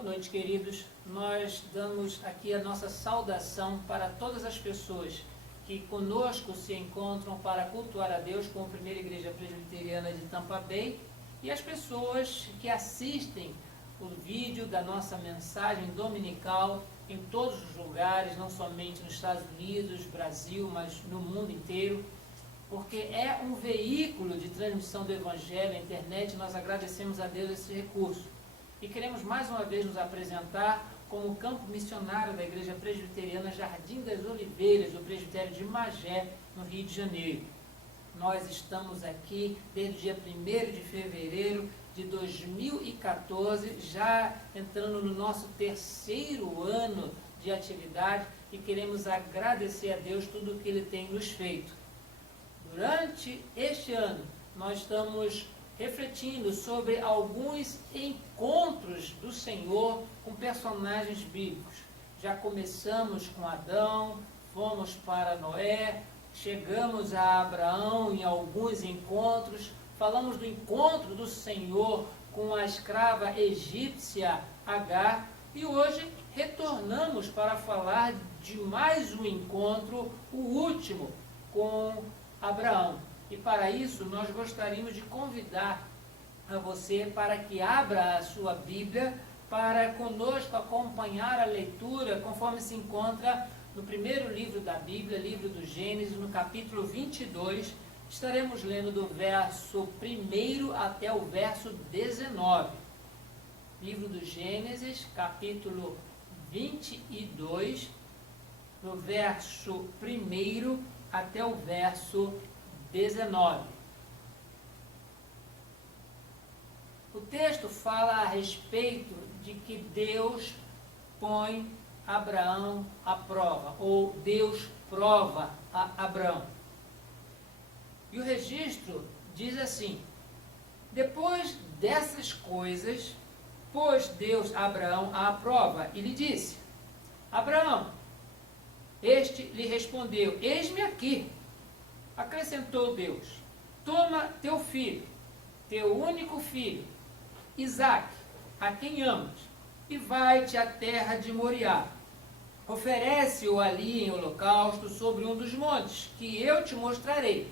Boa noite, queridos. Nós damos aqui a nossa saudação para todas as pessoas que conosco se encontram para cultuar a Deus como Primeira Igreja Presbiteriana de Tampa Bay e as pessoas que assistem o vídeo da nossa mensagem dominical em todos os lugares, não somente nos Estados Unidos, Brasil, mas no mundo inteiro, porque é um veículo de transmissão do Evangelho, a internet. Nós agradecemos a Deus esse recurso. E queremos mais uma vez nos apresentar como campo missionário da Igreja Presbiteriana Jardim das Oliveiras, do Presbitério de Magé, no Rio de Janeiro. Nós estamos aqui desde o dia 1º de fevereiro de 2014, já entrando no nosso 3º ano de atividade, e queremos agradecer a Deus tudo o que Ele tem nos feito. Durante este ano, nós estamos refletindo sobre alguns encontros do Senhor com personagens bíblicos. Já começamos com Adão, fomos para Noé, chegamos a Abraão em alguns encontros, falamos do encontro do Senhor com a escrava egípcia Agar, e hoje retornamos para falar de mais um encontro, o último, com Abraão. E para isso, nós gostaríamos de convidar a você para que abra a sua Bíblia, para conosco acompanhar a leitura, conforme se encontra no primeiro livro da Bíblia, livro do Gênesis, no capítulo 22. Estaremos lendo do verso 1 até o verso 19. Livro do Gênesis, capítulo 22, no verso 1 até o verso 19. O texto fala a respeito de que Deus põe Abraão à prova, ou Deus prova a Abraão. E o registro diz assim: depois dessas coisas, pôs Deus Abraão à prova e lhe disse: Abraão. Este lhe respondeu: eis-me aqui. Acrescentou Deus: toma teu filho, teu único filho, Isaque, a quem amas, e vai-te à terra de Moriá. Oferece-o ali em holocausto sobre um dos montes, que eu te mostrarei.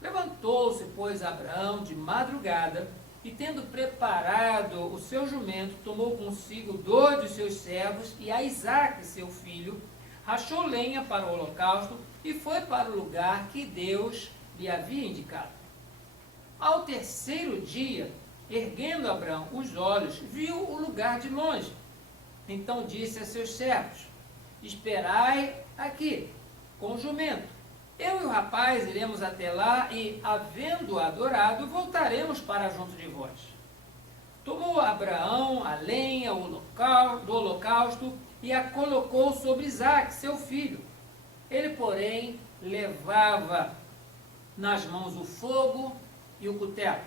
Levantou-se, pois, Abraão de madrugada, e tendo preparado o seu jumento, tomou consigo 2 dos seus servos e a Isaque, seu filho, rachou lenha para o holocausto e foi para o lugar que Deus lhe havia indicado. Ao 3º dia, erguendo Abraão os olhos, viu o lugar de longe. Então disse a seus servos: esperai aqui, com o jumento. Eu e o rapaz iremos até lá e, havendo adorado, voltaremos para junto de vós. Tomou Abraão a lenha do holocausto e a colocou sobre Isaque, seu filho. Ele, porém, levava nas mãos o fogo e o cutelo.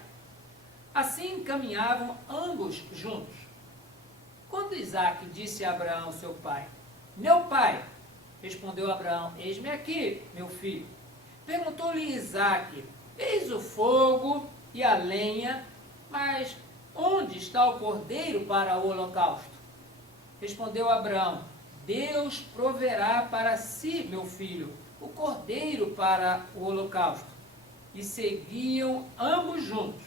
Assim caminhavam ambos juntos. Quando Isaque disse a Abraão, seu pai: meu pai, respondeu Abraão: eis-me aqui, meu filho. Perguntou-lhe Isaque: eis o fogo e a lenha, mas onde está o cordeiro para o holocausto? Respondeu Abraão: Deus proverá para si, meu filho, o cordeiro para o holocausto. E seguiam ambos juntos.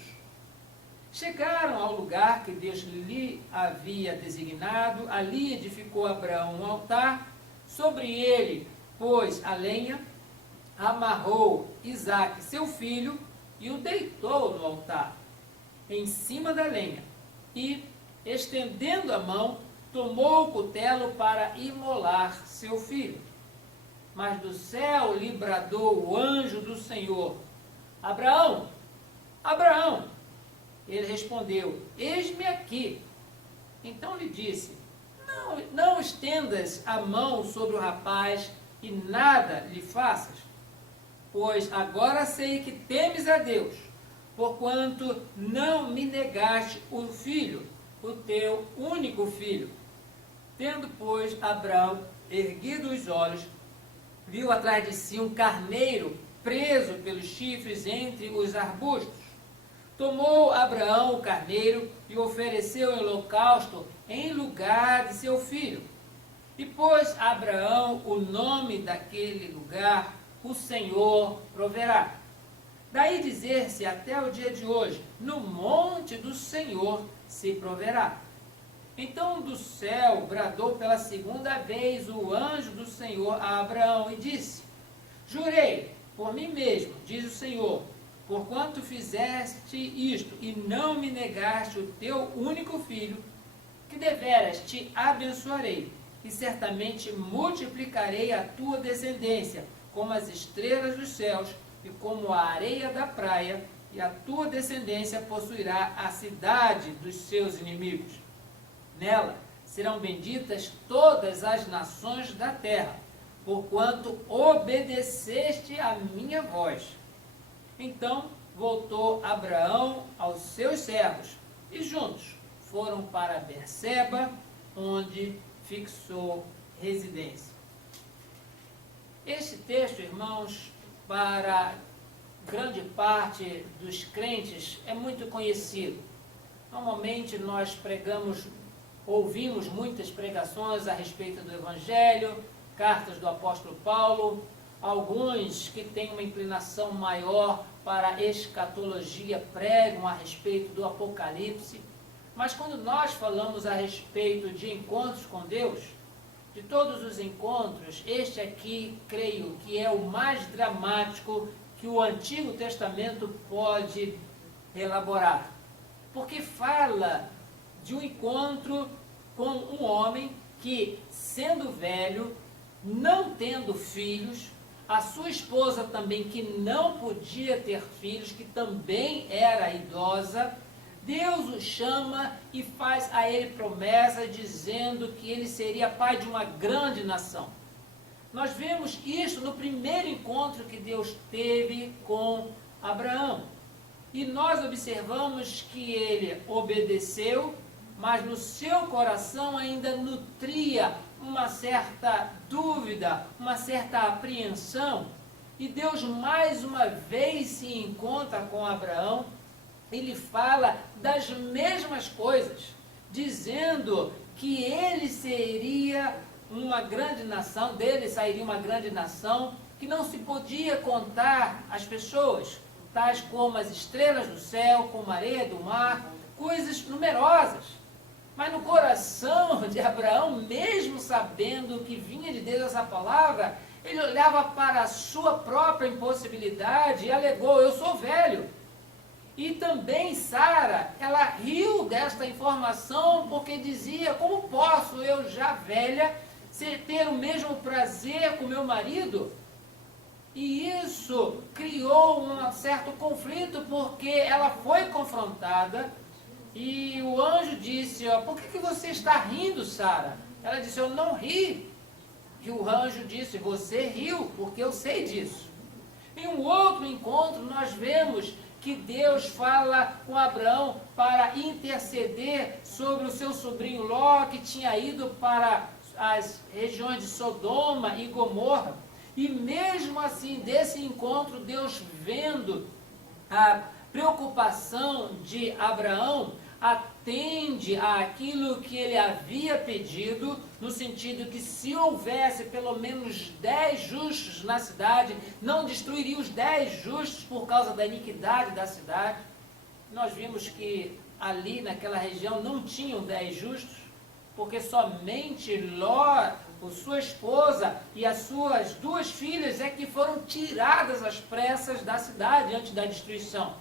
Chegaram ao lugar que Deus lhe havia designado. Ali edificou Abraão um altar. Sobre ele pôs a lenha, amarrou Isaque, seu filho, e o deitou no altar, em cima da lenha. E, estendendo a mão, tomou o cutelo para imolar seu filho. Mas do céu lhe bradou o anjo do Senhor: Abraão, Abraão. Ele respondeu: eis-me aqui. Então lhe disse: não estendas a mão sobre o rapaz e nada lhe faças, pois agora sei que temes a Deus, porquanto não me negaste o filho, o teu único filho. Tendo, pois, Abraão erguido os olhos, viu atrás de si um carneiro preso pelos chifres entre os arbustos. Tomou Abraão o carneiro e ofereceu em holocausto em lugar de seu filho. E pôs Abraão o nome daquele lugar, o Senhor proverá. Daí dizer-se até o dia de hoje, no monte do Senhor se proverá. Então do céu bradou pela segunda vez o anjo do Senhor a Abraão e disse: Jurei por mim mesmo, diz o Senhor, porquanto fizeste isto e não me negaste o teu único filho, que deveras te abençoarei, e certamente multiplicarei a tua descendência, como as estrelas dos céus e como a areia da praia, e a tua descendência possuirá a cidade dos seus inimigos. Nela serão benditas todas as nações da terra, porquanto obedeceste a minha voz. Então voltou Abraão aos seus servos, e juntos foram para Berseba, onde fixou residência. Este texto, irmãos, para grande parte dos crentes é muito conhecido. Normalmente nós ouvimos muitas pregações a respeito do Evangelho, cartas do apóstolo Paulo, alguns que têm uma inclinação maior para a escatologia pregam a respeito do Apocalipse, mas quando nós falamos a respeito de encontros com Deus, de todos os encontros, este aqui, creio que é o mais dramático que o Antigo Testamento pode elaborar, porque fala de um encontro com um homem que, sendo velho, não tendo filhos, a sua esposa também, que não podia ter filhos, que também era idosa, Deus o chama e faz a ele promessa dizendo que ele seria pai de uma grande nação. Nós vemos isso no primeiro encontro que Deus teve com Abraão. E nós observamos que ele obedeceu, mas no seu coração ainda nutria uma certa dúvida, uma certa apreensão. E Deus mais uma vez se encontra com Abraão. Ele fala das mesmas coisas, dizendo que ele seria uma grande nação, dele sairia uma grande nação, que não se podia contar as pessoas, tais como as estrelas do céu, como a areia do mar, coisas numerosas. Mas no coração de Abraão, mesmo sabendo que vinha de Deus essa palavra, ele olhava para a sua própria impossibilidade e alegou: eu sou velho. E também Sara, ela riu desta informação porque dizia: como posso eu, já velha, ter o mesmo prazer com meu marido? E isso criou um certo conflito, porque ela foi confrontada e o anjo disse: por que você está rindo, Sara? Ela disse: eu não ri. E o anjo disse: você riu, porque eu sei disso. Em um outro encontro nós vemos que Deus fala com Abraão para interceder sobre o seu sobrinho Ló, que tinha ido para as regiões de Sodoma e Gomorra. E mesmo assim, desse encontro, Deus, vendo a preocupação de Abraão, atende àquilo que ele havia pedido, no sentido que se houvesse pelo menos 10 justos na cidade, não destruiria os 10 justos por causa da iniquidade da cidade. Nós vimos que ali naquela região não tinham 10 justos, porque somente Ló, sua esposa e as suas 2 filhas é que foram tiradas às pressas da cidade antes da destruição.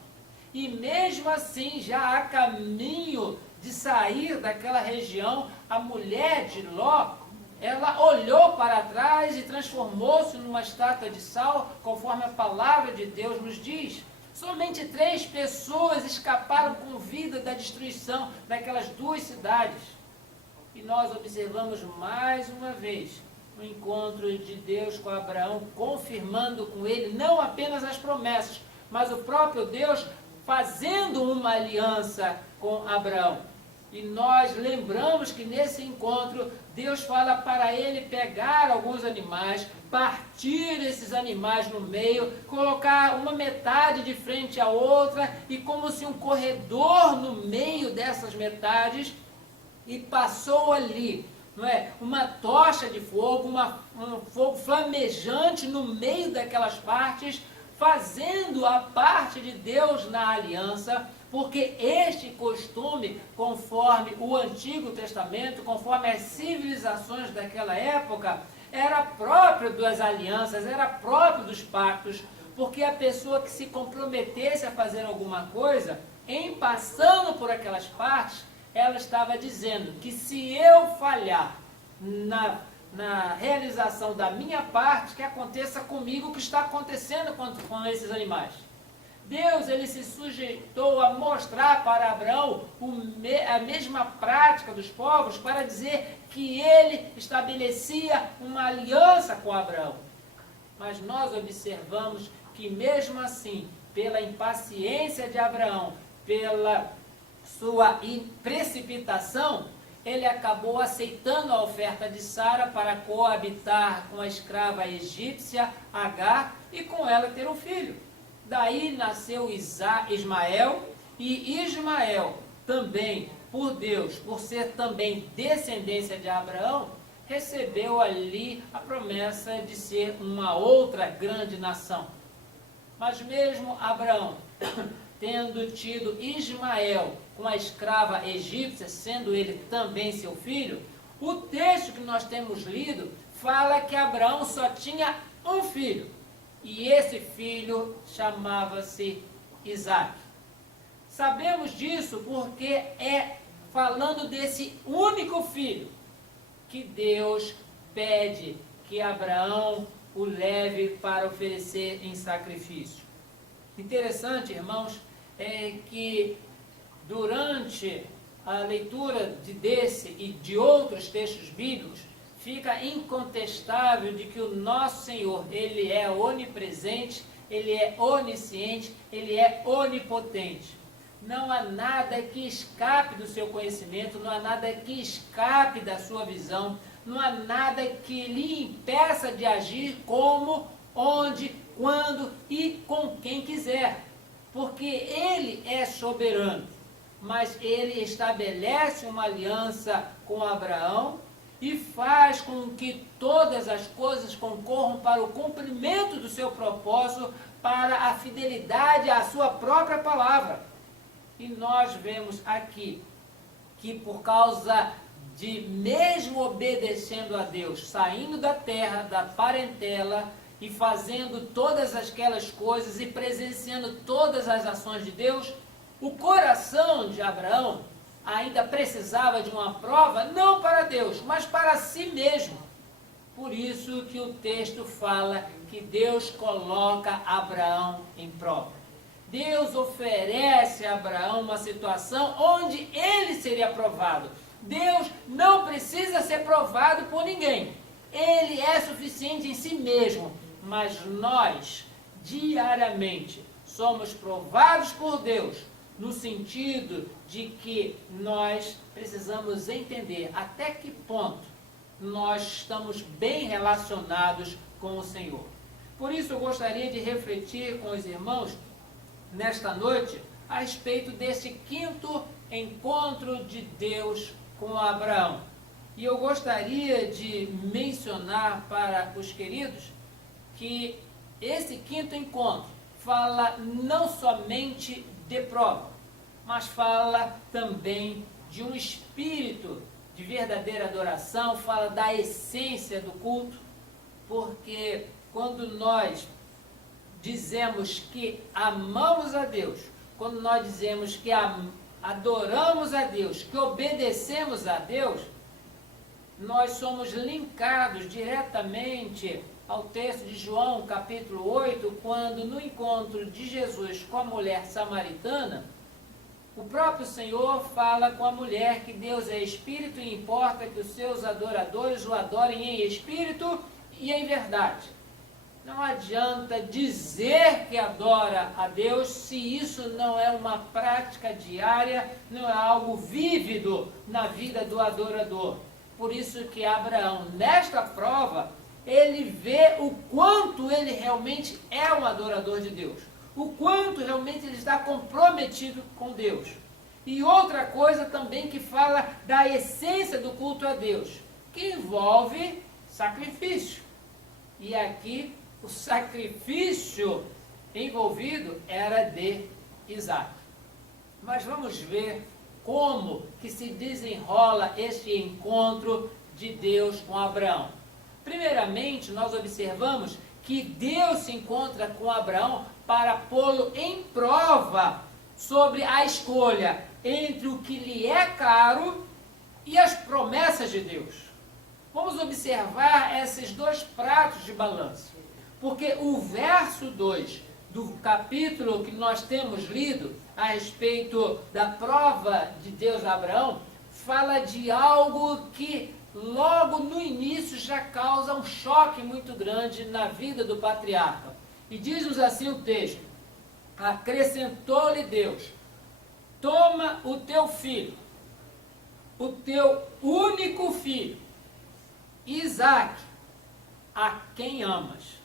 E mesmo assim, já a caminho de sair daquela região, a mulher de Ló, ela olhou para trás e transformou-se numa estátua de sal, conforme a palavra de Deus nos diz. Somente 3 pessoas escaparam com vida da destruição daquelas 2 cidades. E nós observamos mais uma vez o encontro de Deus com Abraão, confirmando com ele não apenas as promessas, mas o próprio Deus fazendo uma aliança com Abraão. E nós lembramos que nesse encontro, Deus fala para ele pegar alguns animais, partir esses animais no meio, colocar uma metade de frente à outra, e como se um corredor no meio dessas metades, e passou ali, não é? Uma tocha de fogo, um fogo flamejante no meio daquelas partes, fazendo a parte de Deus na aliança, porque este costume, conforme o Antigo Testamento, conforme as civilizações daquela época, era próprio das alianças, era próprio dos pactos, porque a pessoa que se comprometesse a fazer alguma coisa, em passando por aquelas partes, ela estava dizendo que se eu falhar na realização da minha parte, que aconteça comigo o que está acontecendo com esses animais. Deus, ele se sujeitou a mostrar para Abraão a mesma prática dos povos, para dizer que ele estabelecia uma aliança com Abraão. Mas nós observamos que mesmo assim, pela impaciência de Abraão, pela sua precipitação, ele acabou aceitando a oferta de Sara para coabitar com a escrava egípcia Agar e com ela ter um filho. Daí nasceu Ismael, e Ismael também, por Deus, por ser também descendência de Abraão, recebeu ali a promessa de ser uma outra grande nação. Mas mesmo Abraão, tendo tido Ismael com a escrava egípcia, sendo ele também seu filho, o texto que nós temos lido fala que Abraão só tinha um filho. E esse filho chamava-se Isaac. Sabemos disso porque é falando desse único filho que Deus pede que Abraão o leve para oferecer em sacrifício. Interessante, irmãos, é que durante a leitura desse e de outros textos bíblicos, fica incontestável de que o nosso Senhor, ele é onipresente, ele é onisciente, ele é onipotente. Não há nada que escape do seu conhecimento, não há nada que escape da sua visão, não há nada que lhe impeça de agir como, onde, quando e com quem quiser. Porque ele é soberano, mas ele estabelece uma aliança com Abraão, e faz com que todas as coisas concorram para o cumprimento do seu propósito, para a fidelidade à sua própria palavra. E nós vemos aqui que por causa de, mesmo obedecendo a Deus, saindo da terra, da parentela, e fazendo todas aquelas coisas e presenciando todas as ações de Deus, o coração de Abraão ainda precisava de uma prova, não para Deus, mas para si mesmo. Por isso que o texto fala que Deus coloca Abraão em prova. Deus oferece a Abraão uma situação onde ele seria provado. Deus não precisa ser provado por ninguém. Ele é suficiente em si mesmo. Mas nós, diariamente, somos provados por Deus, no sentido de que nós precisamos entender até que ponto nós estamos bem relacionados com o Senhor. Por isso eu gostaria de refletir com os irmãos nesta noite a respeito desse quinto encontro de Deus com Abraão. E eu gostaria de mencionar para os queridos que esse quinto encontro fala não somente de prova, mas fala também de um espírito de verdadeira adoração, fala da essência do culto, porque quando nós dizemos que amamos a Deus, quando nós dizemos que adoramos a Deus, que obedecemos a Deus, nós somos linkados diretamente ao texto de João, capítulo 8, quando no encontro de Jesus com a mulher samaritana, o próprio Senhor fala com a mulher que Deus é espírito e importa que os seus adoradores o adorem em espírito e em verdade. Não adianta dizer que adora a Deus se isso não é uma prática diária, não é algo vívido na vida do adorador. Por isso que Abraão, nesta prova, ele vê o quanto ele realmente é um adorador de Deus, o quanto realmente ele está comprometido com Deus. E outra coisa também que fala da essência do culto a Deus, que envolve sacrifício. E aqui o sacrifício envolvido era de Isaac. Mas vamos ver como que se desenrola este encontro de Deus com Abraão. Primeiramente, nós observamos que Deus se encontra com Abraão para pô-lo em prova sobre a escolha entre o que lhe é caro e as promessas de Deus. Vamos observar esses dois pratos de balanço, porque o verso 2 do capítulo que nós temos lido a respeito da prova de Deus a Abraão, fala de algo que logo no início já causa um choque muito grande na vida do patriarca. E diz-nos assim o texto: acrescentou-lhe Deus, toma o teu filho, o teu único filho, Isaque, a quem amas.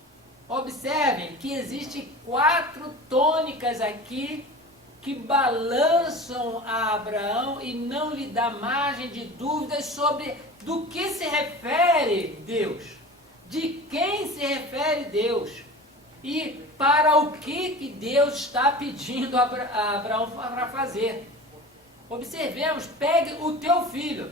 Observem que existem 4 tônicas aqui que balançam a Abraão e não lhe dá margem de dúvidas sobre do que se refere Deus, de quem se refere Deus e para o que Deus está pedindo a Abraão para fazer. Observemos, pegue o teu filho.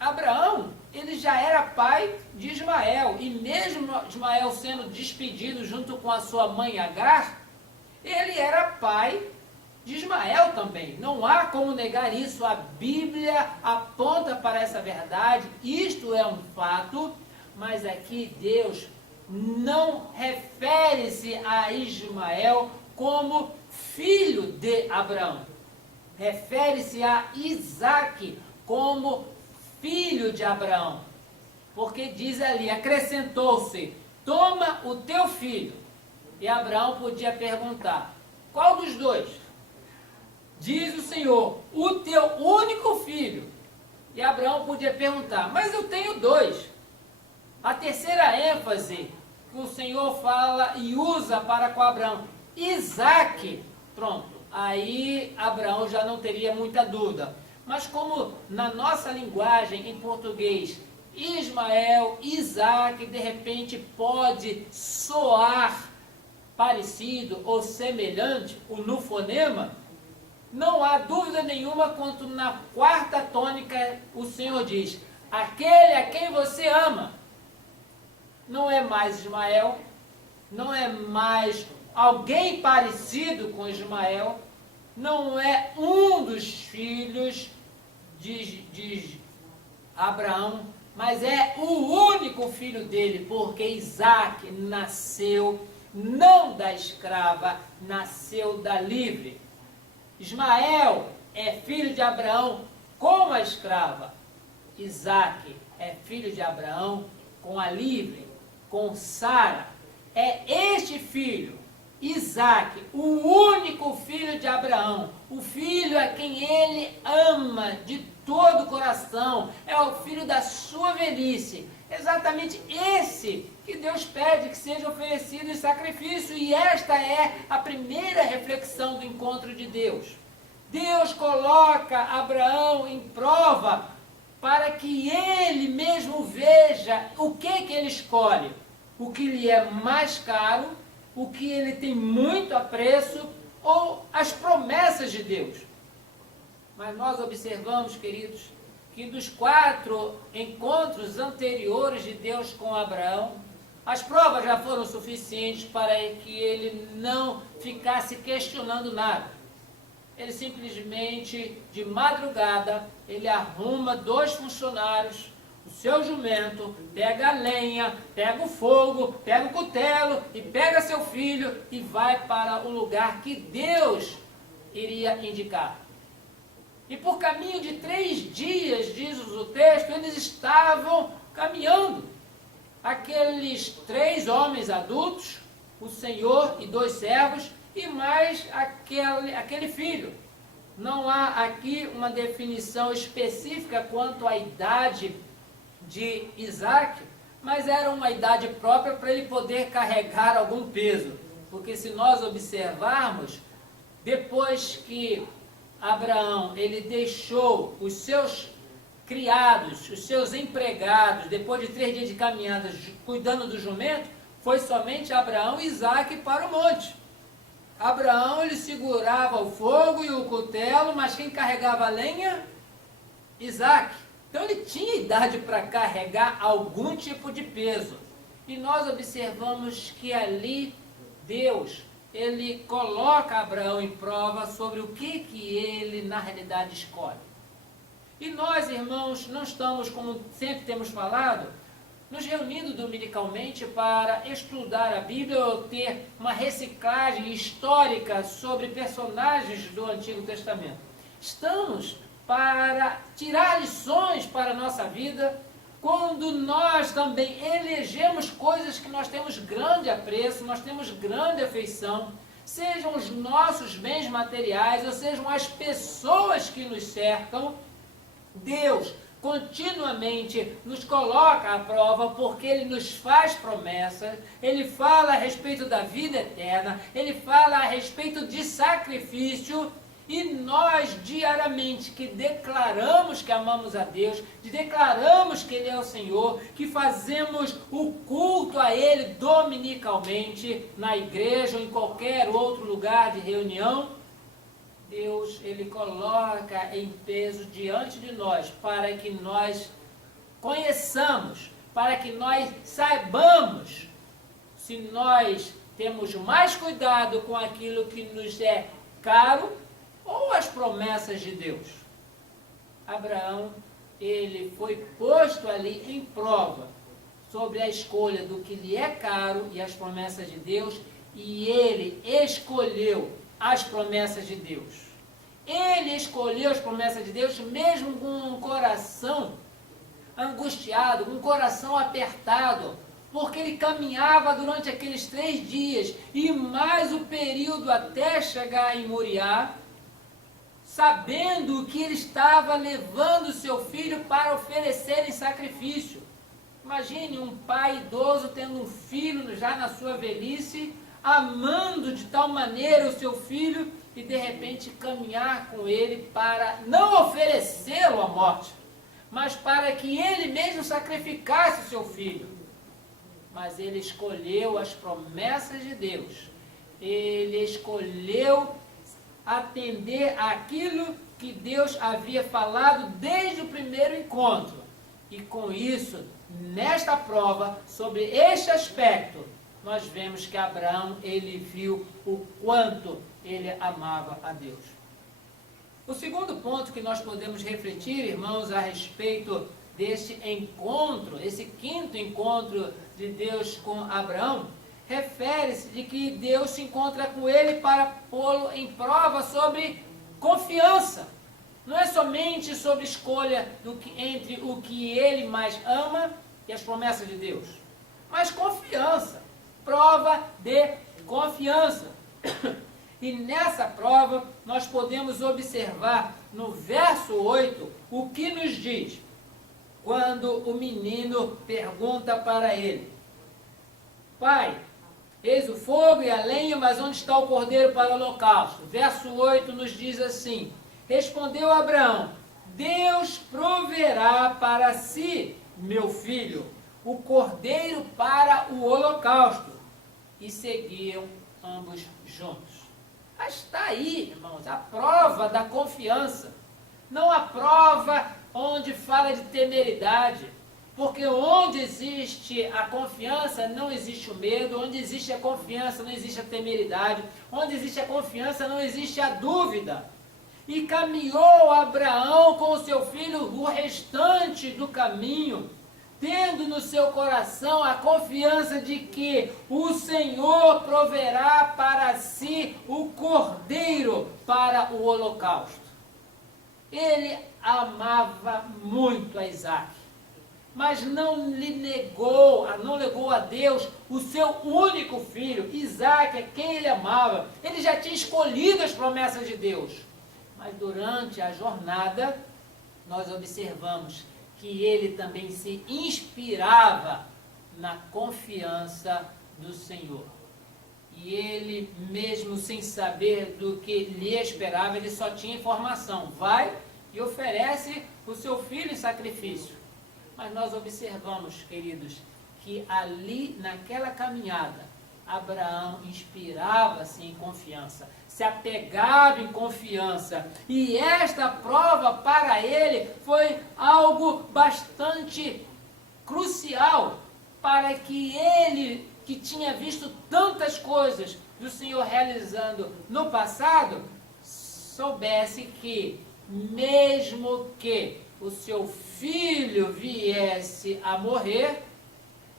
Abraão, ele já era pai de Ismael, e mesmo Ismael sendo despedido junto com a sua mãe Agar, ele era pai de Ismael também. Não há como negar isso, a Bíblia aponta para essa verdade, isto é um fato, mas aqui Deus não refere-se a Ismael como filho de Abraão, refere-se a Isaque como filho de Abraão, porque diz ali, acrescentou-se, toma o teu filho. E Abraão podia perguntar, qual dos dois? Diz o Senhor, o teu único filho. E Abraão podia perguntar, mas eu tenho 2. A terceira ênfase que o Senhor fala e usa para com Abraão, Isaque, pronto, aí Abraão já não teria muita dúvida. Mas como na nossa linguagem em português, Ismael, Isaque, de repente pode soar parecido ou semelhante, no fonema, não há dúvida nenhuma quanto na 4ª tônica o Senhor diz, aquele a quem você ama. Não é mais Ismael, não é mais alguém parecido com Ismael, não é um dos filhos de Abraão, mas é o único filho dele, porque Isaque nasceu não da escrava, nasceu da livre. Ismael é filho de Abraão com a escrava. Isaque é filho de Abraão com a livre, com Sara. É este filho, Isaque, o único filho de Abraão, o filho a quem ele ama de todo o coração, é o filho da sua velhice. Exatamente esse que Deus pede que seja oferecido em sacrifício, e esta é a primeira reflexão do encontro de Deus. Deus coloca Abraão em prova para que ele mesmo veja o que ele escolhe, o que lhe é mais caro, o que ele tem muito apreço, ou as promessas de Deus. Mas nós observamos, queridos, que dos 4 encontros anteriores de Deus com Abraão, as provas já foram suficientes para que ele não ficasse questionando nada. Ele simplesmente, de madrugada, ele arruma 2 funcionários, o seu jumento, pega a lenha, pega o fogo, pega o cutelo e pega seu filho e vai para o lugar que Deus iria indicar. E por caminho de 3 dias, diz o texto, eles estavam caminhando. aqueles 3 homens adultos, o Senhor e 2 servos, e mais aquele filho. Não há aqui uma definição específica quanto à idade de Isaac, mas era uma idade própria para ele poder carregar algum peso. Porque se nós observarmos, depois que Abraão ele deixou os seus criados, os seus empregados, depois de 3 dias de caminhada, cuidando do jumento, foi somente Abraão e Isaac para o monte. Abraão ele segurava o fogo e o cutelo, mas quem carregava a lenha? Isaac. Então ele tinha idade para carregar algum tipo de peso. E nós observamos que ali Deus, ele coloca Abraão em prova sobre o que ele na realidade escolhe. E nós, irmãos, não estamos, como sempre temos falado, nos reunindo dominicalmente para estudar a Bíblia ou ter uma reciclagem histórica sobre personagens do Antigo Testamento. Estamos para tirar lições para a nossa vida, quando nós também elegemos coisas que nós temos grande apreço, nós temos grande afeição, sejam os nossos bens materiais, ou sejam as pessoas que nos cercam. Deus continuamente nos coloca à prova, porque Ele nos faz promessas, Ele fala a respeito da vida eterna, Ele fala a respeito de sacrifício, e nós diariamente que declaramos que amamos a Deus, que declaramos que Ele é o Senhor, que fazemos o culto a Ele dominicalmente, na igreja ou em qualquer outro lugar de reunião, Deus, Ele coloca em peso diante de nós, para que nós conheçamos, para que nós saibamos se nós temos mais cuidado com aquilo que nos é caro ou as promessas de Deus. Abraão, ele foi posto ali em prova sobre a escolha do que lhe é caro e as promessas de Deus, e ele escolheu as promessas de Deus. Ele escolheu as promessas de Deus mesmo com um coração angustiado, com um coração apertado, porque ele caminhava durante aqueles 3 dias e mais o período até chegar em Moriá, sabendo que ele estava levando seu filho para oferecer em sacrifício. Imagine um pai idoso tendo um filho já na sua velhice, amando de tal maneira o seu filho, e de repente caminhar com ele para não oferecê-lo à morte, mas para que ele mesmo sacrificasse o seu filho. Mas ele escolheu as promessas de Deus, ele escolheu atender àquilo que Deus havia falado desde o primeiro encontro. E com isso, nesta prova, sobre este aspecto, nós vemos que Abraão, ele viu o quanto ele amava a Deus. O segundo ponto que nós podemos refletir, irmãos, a respeito deste encontro, esse 5º encontro de Deus com Abraão, refere-se de que Deus se encontra com ele para pô-lo em prova sobre confiança. Não é somente sobre escolha entre o que ele mais ama e as promessas de Deus, mas confiança, prova de confiança. E nessa prova nós podemos observar no verso 8 o que nos diz, quando o menino pergunta para ele: Pai, eis o fogo e a lenha, mas onde está o cordeiro para o holocausto? Verso 8 nos diz assim: Respondeu Abraão: Deus proverá para si, meu filho, o cordeiro para o holocausto. E seguiam ambos juntos. Mas está aí, irmãos, a prova da confiança. Não a prova onde fala de temeridade. Porque onde existe a confiança, não existe o medo. Onde existe a confiança, não existe a temeridade. Onde existe a confiança, não existe a dúvida. E caminhou Abraão com o seu filho o restante do caminho, tendo no seu coração a confiança de que o Senhor proverá para si o cordeiro para o holocausto. Ele amava muito a Isaac. mas não negou a Deus o seu único filho, Isaque, a quem ele amava. Ele já tinha escolhido as promessas de Deus. Mas durante a jornada, nós observamos que ele também se inspirava na confiança do Senhor. E ele, mesmo sem saber do que lhe esperava, ele só tinha informação. Vai e oferece o seu filho em sacrifício. Mas nós observamos, queridos, que ali, naquela caminhada, Abraão inspirava-se em confiança, se apegava em confiança. E esta prova para ele foi algo bastante crucial para que ele, que tinha visto tantas coisas do Senhor realizando no passado, soubesse que, mesmo que o seu filho viesse a morrer,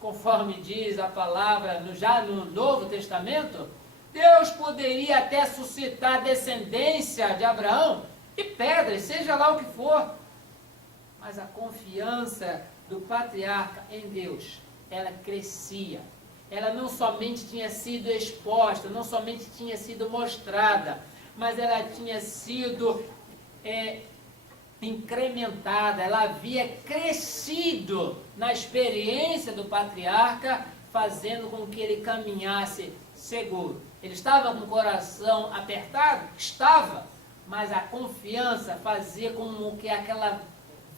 conforme diz a palavra já no Novo Testamento, Deus poderia até suscitar descendência de Abraão e pedras, seja lá o que for. Mas a confiança do patriarca em Deus, ela crescia. Ela não somente tinha sido exposta, não somente tinha sido mostrada, mas ela tinha sido incrementada, ela havia crescido na experiência do patriarca, fazendo com que ele caminhasse seguro. Ele estava com o coração apertado? Estava, mas a confiança fazia como que aquela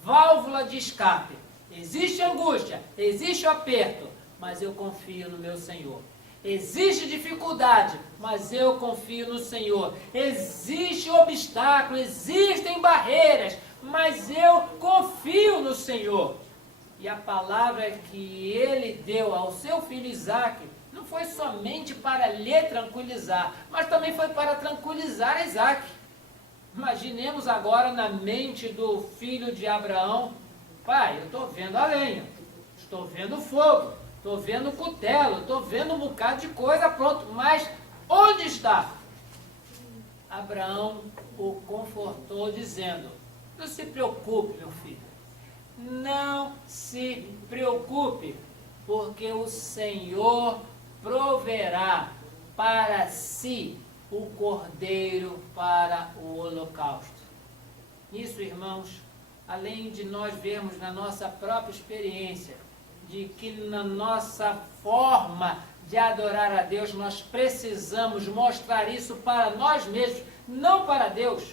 válvula de escape. Existe angústia, existe aperto, mas eu confio no meu Senhor. Existe dificuldade, mas eu confio no Senhor. Existe obstáculo, existem barreiras, mas eu confio no Senhor. E a palavra que ele deu ao seu filho Isaque não foi somente para lhe tranquilizar, mas também foi para tranquilizar Isaque. Imaginemos agora na mente do filho de Abraão: pai, eu estou vendo a lenha, estou vendo o fogo, estou vendo o cutelo, estou vendo um bocado de coisa, pronto, mas onde está? Abraão o confortou dizendo: não se preocupe, meu filho, não se preocupe, porque o Senhor proverá para si o cordeiro para o holocausto. Isso, irmãos, além de nós vermos na nossa própria experiência, de que na nossa forma de adorar a Deus, nós precisamos mostrar isso para nós mesmos, não para Deus.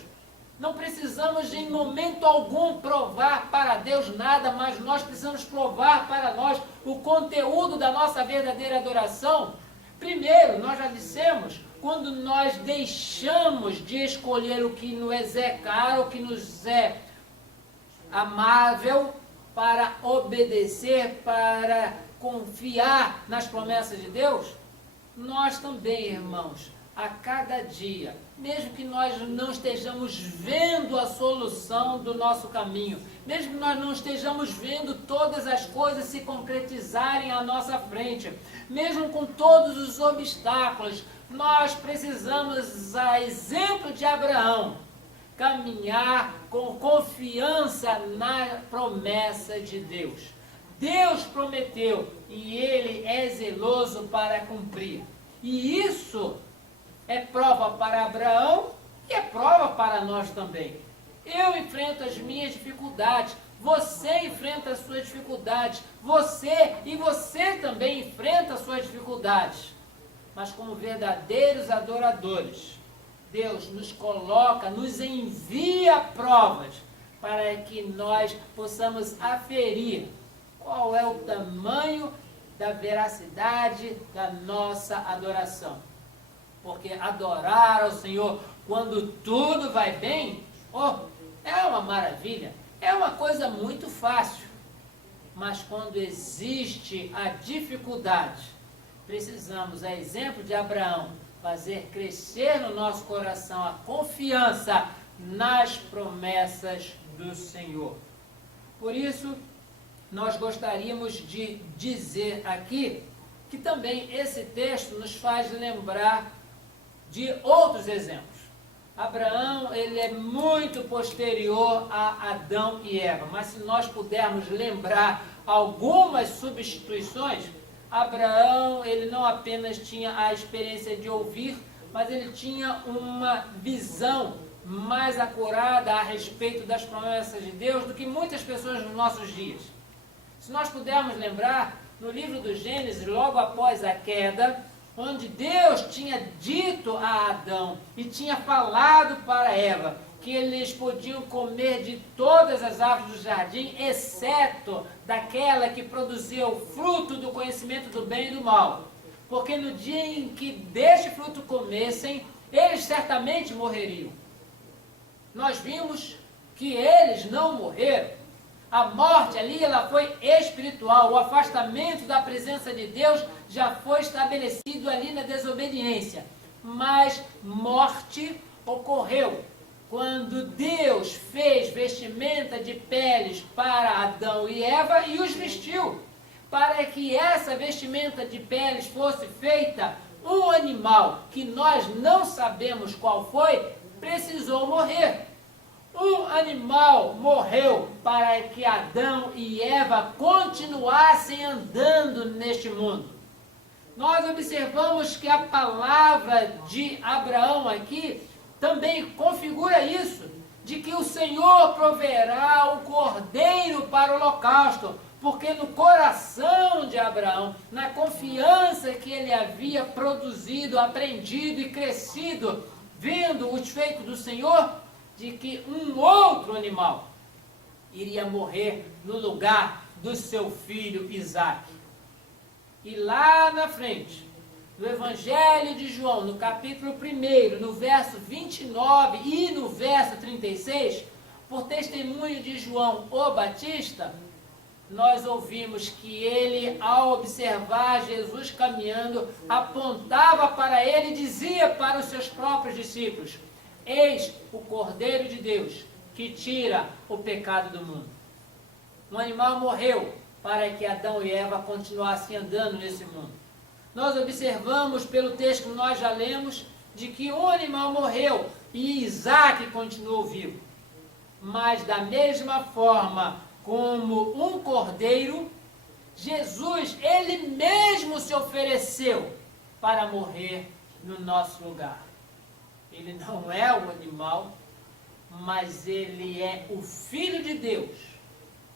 Não precisamos em momento algum provar para Deus nada, mas nós precisamos provar para nós o conteúdo da nossa verdadeira adoração. Primeiro, nós já dissemos, quando nós deixamos de escolher o que nos é caro, o que nos é amável, para obedecer, para confiar nas promessas de Deus, nós também, irmãos, a cada dia, mesmo que nós não estejamos vendo a solução do nosso caminho, mesmo que nós não estejamos vendo todas as coisas se concretizarem à nossa frente, mesmo com todos os obstáculos, nós precisamos, a exemplo de Abraão, caminhar com confiança na promessa de Deus. Deus prometeu e Ele é zeloso para cumprir. E isso é prova para Abraão e é prova para nós também. Eu enfrento as minhas dificuldades, você enfrenta as suas dificuldades, você também enfrenta as suas dificuldades. Mas como verdadeiros adoradores, Deus nos coloca, nos envia provas para que nós possamos aferir qual é o tamanho da veracidade da nossa adoração. Porque adorar ao Senhor quando tudo vai bem, é uma maravilha, é uma coisa muito fácil. Mas quando existe a dificuldade, precisamos, a exemplo de Abraão, fazer crescer no nosso coração a confiança nas promessas do Senhor. Por isso, nós gostaríamos de dizer aqui que também esse texto nos faz lembrar de outros exemplos. Abraão, ele é muito posterior a Adão e Eva, mas se nós pudermos lembrar algumas substituições, Abraão, ele não apenas tinha a experiência de ouvir, mas ele tinha uma visão mais acurada a respeito das promessas de Deus do que muitas pessoas nos nossos dias. Se nós pudermos lembrar, no livro do Gênesis, logo após a queda, onde Deus tinha dito a Adão e tinha falado para Eva que eles podiam comer de todas as árvores do jardim, exceto daquela que produzia o fruto do conhecimento do bem e do mal. Porque no dia em que deste fruto comessem, eles certamente morreriam. Nós vimos que eles não morreram. A morte ali, ela foi espiritual. O afastamento da presença de Deus já foi estabelecido ali na desobediência. Mas morte ocorreu quando Deus fez vestimenta de peles para Adão e Eva e os vestiu. Para que essa vestimenta de peles fosse feita, um animal que nós não sabemos qual foi, precisou morrer. Um animal morreu para que Adão e Eva continuassem andando neste mundo. Nós observamos que a palavra de Abraão aqui também configura isso, de que o Senhor proverá o cordeiro para o holocausto, porque no coração de Abraão, na confiança que ele havia produzido, aprendido e crescido, vendo os feitos do Senhor, de que um outro animal iria morrer no lugar do seu filho Isaque. E lá na frente, no Evangelho de João, no capítulo 1, no verso 29 e no verso 36, por testemunho de João o Batista, nós ouvimos que ele, ao observar Jesus caminhando, apontava para ele e dizia para os seus próprios discípulos: eis o Cordeiro de Deus, que tira o pecado do mundo. Um animal morreu para que Adão e Eva continuassem andando nesse mundo. Nós observamos pelo texto que nós já lemos, de que um animal morreu e Isaque continuou vivo. Mas da mesma forma como um cordeiro, Jesus, ele mesmo se ofereceu para morrer no nosso lugar. Ele não é o animal, mas ele é o Filho de Deus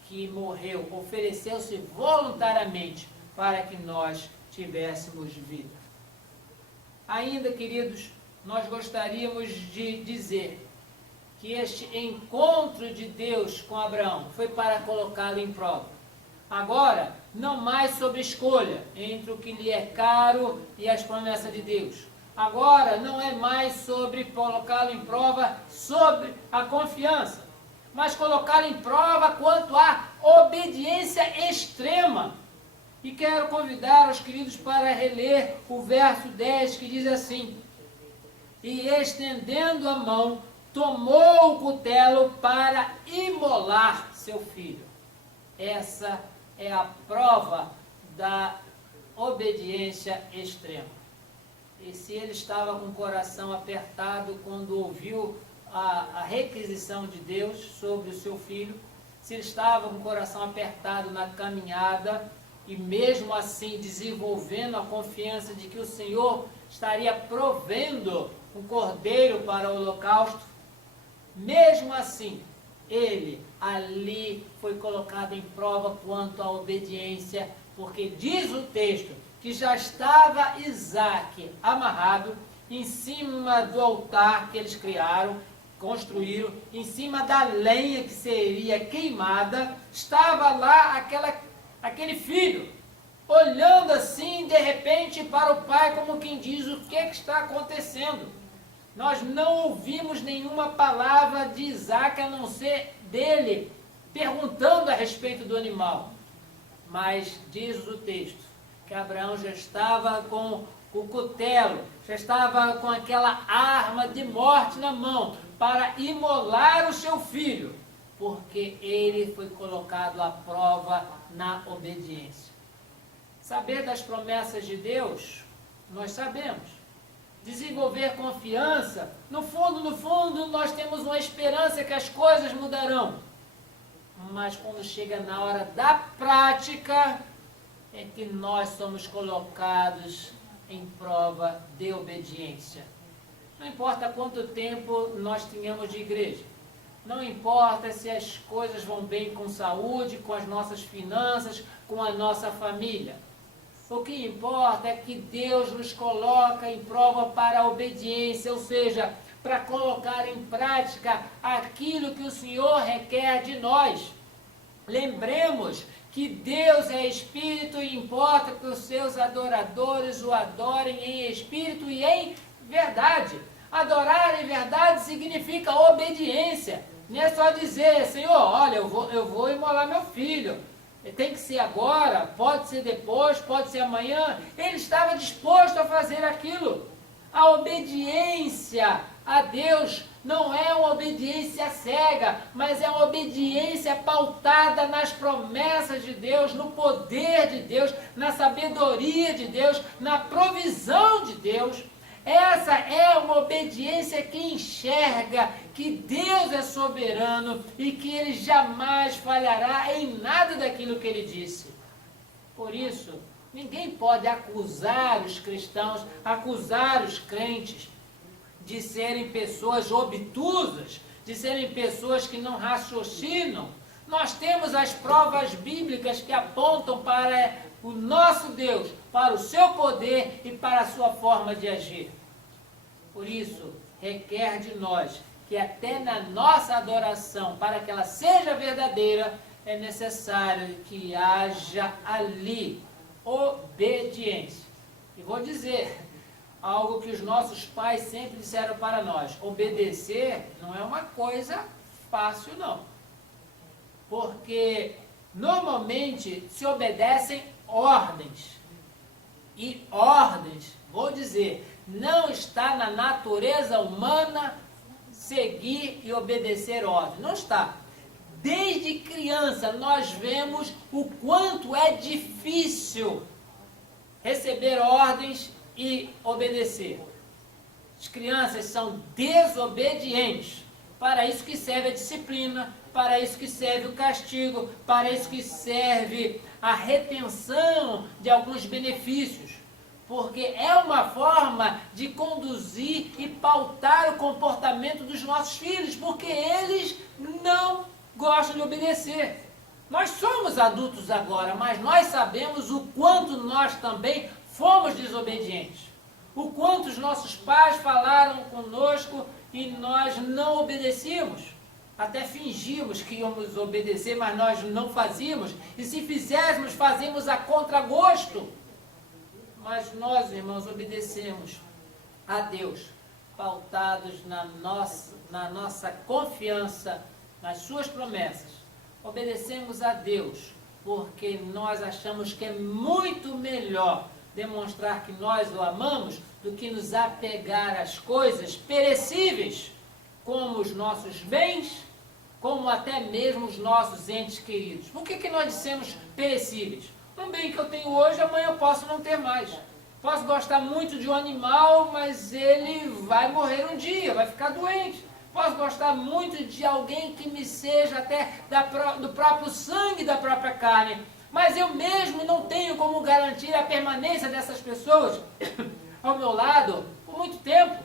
que morreu, ofereceu-se voluntariamente para que nós tivéssemos vida. Ainda, queridos, nós gostaríamos de dizer que este encontro de Deus com Abraão foi para colocá-lo em prova. Agora, não mais sobre escolha entre o que lhe é caro e as promessas de Deus. Agora não é mais sobre colocá-lo em prova sobre a confiança, mas colocá-lo em prova quanto à obediência extrema. E quero convidar os queridos para reler o verso 10, que diz assim: e estendendo a mão, tomou o cutelo para imolar seu filho. Essa é a prova da obediência extrema. E se ele estava com o coração apertado quando ouviu a requisição de Deus sobre o seu filho, se ele estava com o coração apertado na caminhada, e mesmo assim desenvolvendo a confiança de que o Senhor estaria provendo um cordeiro para o holocausto, mesmo assim, ele ali foi colocado em prova quanto à obediência, porque diz o texto que já estava Isaque amarrado em cima do altar que eles construíram, em cima da lenha que seria queimada, estava lá aquele filho, olhando assim, de repente, para o pai, como quem diz: o que está acontecendo? Nós não ouvimos nenhuma palavra de Isaque, a não ser dele, perguntando a respeito do animal. Mas diz o texto que Abraão já estava com o cutelo, já estava com aquela arma de morte na mão, para imolar o seu filho, porque ele foi colocado à prova na obediência. Saber das promessas de Deus, nós sabemos. desenvolver confiança, no fundo, nós temos uma esperança que as coisas mudarão. Mas quando chega na hora da prática, é que nós somos colocados em prova de obediência. Não importa quanto tempo nós tenhamos de igreja, não importa se as coisas vão bem com saúde, com as nossas finanças, com a nossa família. O que importa é que Deus nos coloca em prova para a obediência, ou seja, para colocar em prática aquilo que o Senhor requer de nós. Lembremos que Deus é Espírito e importa que os seus adoradores o adorem em espírito e em verdade. Adorar em verdade significa obediência. Não é só dizer, Senhor, olha, eu vou imolar meu filho. Tem que ser agora, pode ser depois, pode ser amanhã. Ele estava disposto a fazer aquilo. A obediência a Deus não é uma obediência cega, mas é uma obediência pautada nas promessas de Deus, no poder de Deus, na sabedoria de Deus, na provisão de Deus. Essa é uma obediência que enxerga que Deus é soberano e que Ele jamais falhará em nada daquilo que Ele disse. Por isso, ninguém pode acusar os cristãos, acusar os crentes de serem pessoas obtusas, de serem pessoas que não raciocinam. Nós temos as provas bíblicas que apontam para o nosso Deus, para o seu poder e para a sua forma de agir. Por isso, requer de nós que até na nossa adoração, para que ela seja verdadeira, é necessário que haja ali obediência. E vou dizer algo que os nossos pais sempre disseram para nós: obedecer não é uma coisa fácil, não. Porque normalmente se obedecem ordens. E ordens, vou dizer, não está na natureza humana seguir e obedecer ordens. Não está. Desde criança nós vemos o quanto é difícil receber ordens e obedecer. As crianças são desobedientes. Para isso que serve a disciplina, para isso que serve o castigo, para isso que serve a retenção de alguns benefícios. Porque é uma forma de conduzir e pautar o comportamento dos nossos filhos, porque eles não gostam de obedecer. Nós somos adultos agora, mas nós sabemos o quanto nós também fomos desobedientes. O quanto os nossos pais falaram conosco e nós não obedecíamos. Até fingimos que íamos obedecer, mas nós não fazíamos. E se fizéssemos, fazíamos a contragosto. Mas nós, irmãos, obedecemos a Deus, pautados na nossa confiança nas suas promessas. Obedecemos a Deus porque nós achamos que é muito melhor demonstrar que nós o amamos do que nos apegar às coisas perecíveis, como os nossos bens, como até mesmo os nossos entes queridos. Por que nós dissemos perecíveis? Um bem que eu tenho hoje, amanhã eu posso não ter mais. Posso gostar muito de um animal, mas ele vai morrer um dia, vai ficar doente. Posso gostar muito de alguém que me seja até do próprio sangue, da própria carne, mas eu mesmo não tenho como garantir a permanência dessas pessoas ao meu lado por muito tempo.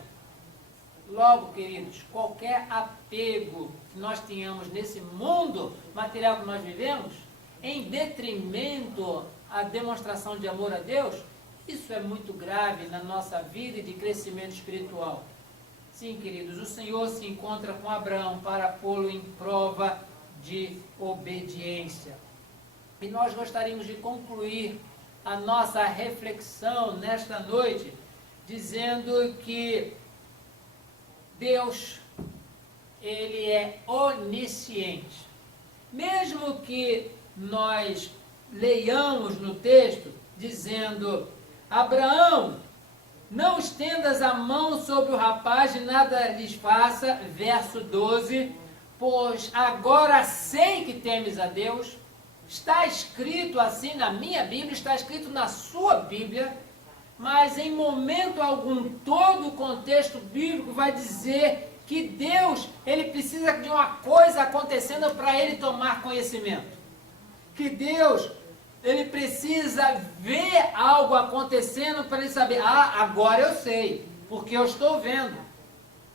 Logo, queridos, qualquer apego que nós tenhamos nesse mundo material que nós vivemos, em detrimento à demonstração de amor a Deus, isso é muito grave na nossa vida e de crescimento espiritual. Sim, queridos, o Senhor se encontra com Abraão para pô-lo em prova de obediência. E nós gostaríamos de concluir a nossa reflexão nesta noite, dizendo que Deus, Ele é onisciente. Mesmo que nós leiamos no texto, dizendo: Abraão, não estendas a mão sobre o rapaz e nada lhes faça, verso 12, pois agora sei que temes a Deus. Está escrito assim na minha Bíblia, está escrito na sua Bíblia. mas em momento algum todo o contexto bíblico vai dizer que Deus, ele precisa de uma coisa acontecendo para ele tomar conhecimento. Que Deus, ele precisa ver algo acontecendo para ele saber, agora eu sei, porque eu estou vendo.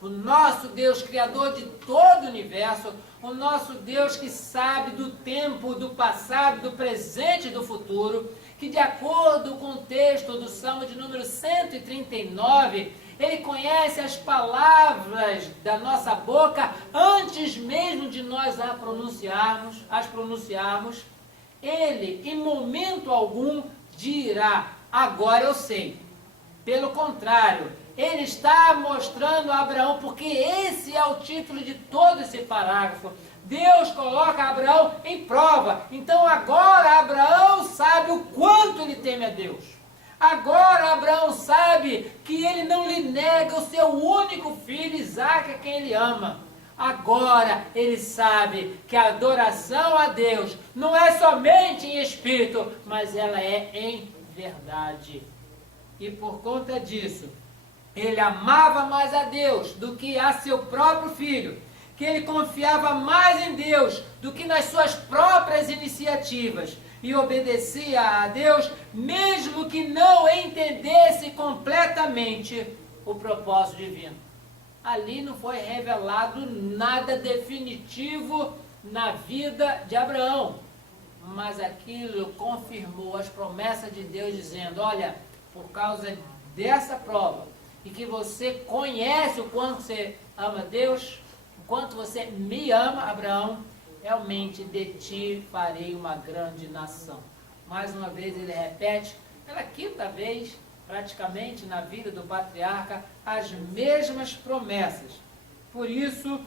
O nosso Deus, Criador de todo o universo, o nosso Deus que sabe do tempo, do passado, do presente e do futuro, que de acordo com o texto do Salmo de número 139, ele conhece as palavras da nossa boca antes mesmo de nós as pronunciarmos. Ele, em momento algum, dirá, agora eu sei. Pelo contrário, ele está mostrando a Abraão, porque esse é o título de todo esse parágrafo. Deus coloca Abraão em prova. Então agora Abraão sabe o quanto ele teme a Deus. Agora Abraão sabe que ele não lhe nega o seu único filho, Isaque, a quem ele ama. Agora ele sabe que a adoração a Deus não é somente em espírito, mas ela é em verdade. E por conta disso, ele amava mais a Deus do que a seu próprio filho, que ele confiava mais em Deus do que nas suas próprias iniciativas, e obedecia a Deus, mesmo que não entendesse completamente o propósito divino. Ali não foi revelado nada definitivo na vida de Abraão, mas aquilo confirmou as promessas de Deus, dizendo, olha, por causa dessa prova, e que você conhece o quanto você ama Deus, o quanto você me ama, Abraão, realmente de ti farei uma grande nação. Mais uma vez ele repete, pela quinta vez, praticamente na vida do patriarca, as mesmas promessas. Por isso,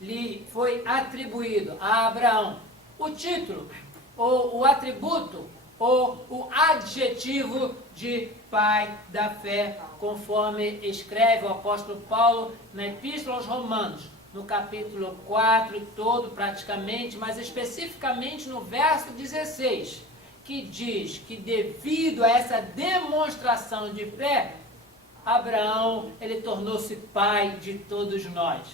lhe foi atribuído a Abraão o título, ou o atributo, ou o adjetivo de pai da fé, conforme escreve o apóstolo Paulo na Epístola aos Romanos, no capítulo 4 todo praticamente, mas especificamente no verso 16, que diz que devido a essa demonstração de fé, Abraão, ele tornou-se pai de todos nós.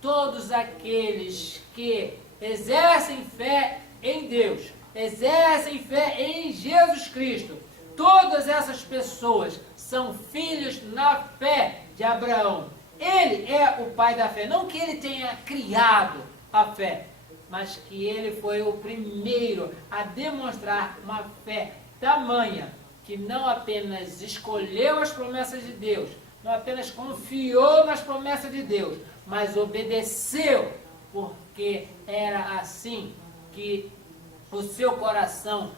Todos aqueles que exercem fé em Deus, exercem fé em Jesus Cristo, todas essas pessoas são filhos na fé de Abraão. Ele é o pai da fé, não que ele tenha criado a fé, mas que ele foi o primeiro a demonstrar uma fé tamanha, que não apenas escolheu as promessas de Deus, não apenas confiou nas promessas de Deus, mas obedeceu, porque era assim que o seu coração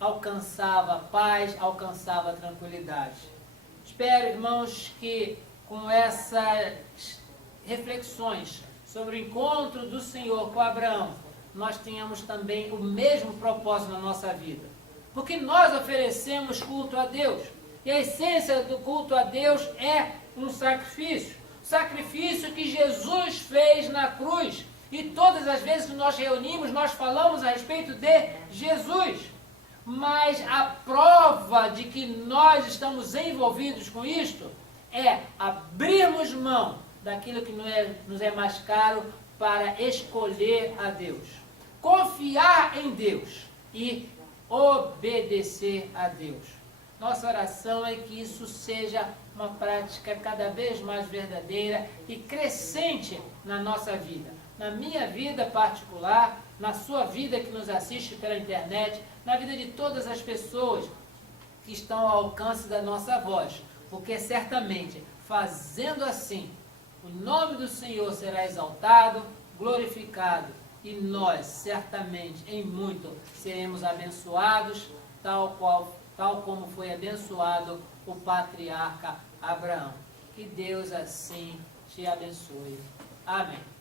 alcançava paz, alcançava tranquilidade. Espero, irmãos, que com essas reflexões sobre o encontro do Senhor com Abraão, nós tenhamos também o mesmo propósito na nossa vida. Porque nós oferecemos culto a Deus. E a essência do culto a Deus é um sacrifício. Sacrifício que Jesus fez na cruz. E todas as vezes que nós reunimos, nós falamos a respeito de Jesus. Mas a prova de que nós estamos envolvidos com isto é abrirmos mão daquilo que nos é mais caro para escolher a Deus. Confiar em Deus e obedecer a Deus. Nossa oração é que isso seja uma prática cada vez mais verdadeira e crescente na nossa vida. Na minha vida particular, na sua vida que nos assiste pela internet, na vida de todas as pessoas que estão ao alcance da nossa voz. Porque certamente, fazendo assim, o nome do Senhor será exaltado, glorificado, e nós, certamente, em muito, seremos abençoados, tal como foi abençoado o patriarca Abraão. Que Deus assim te abençoe. Amém.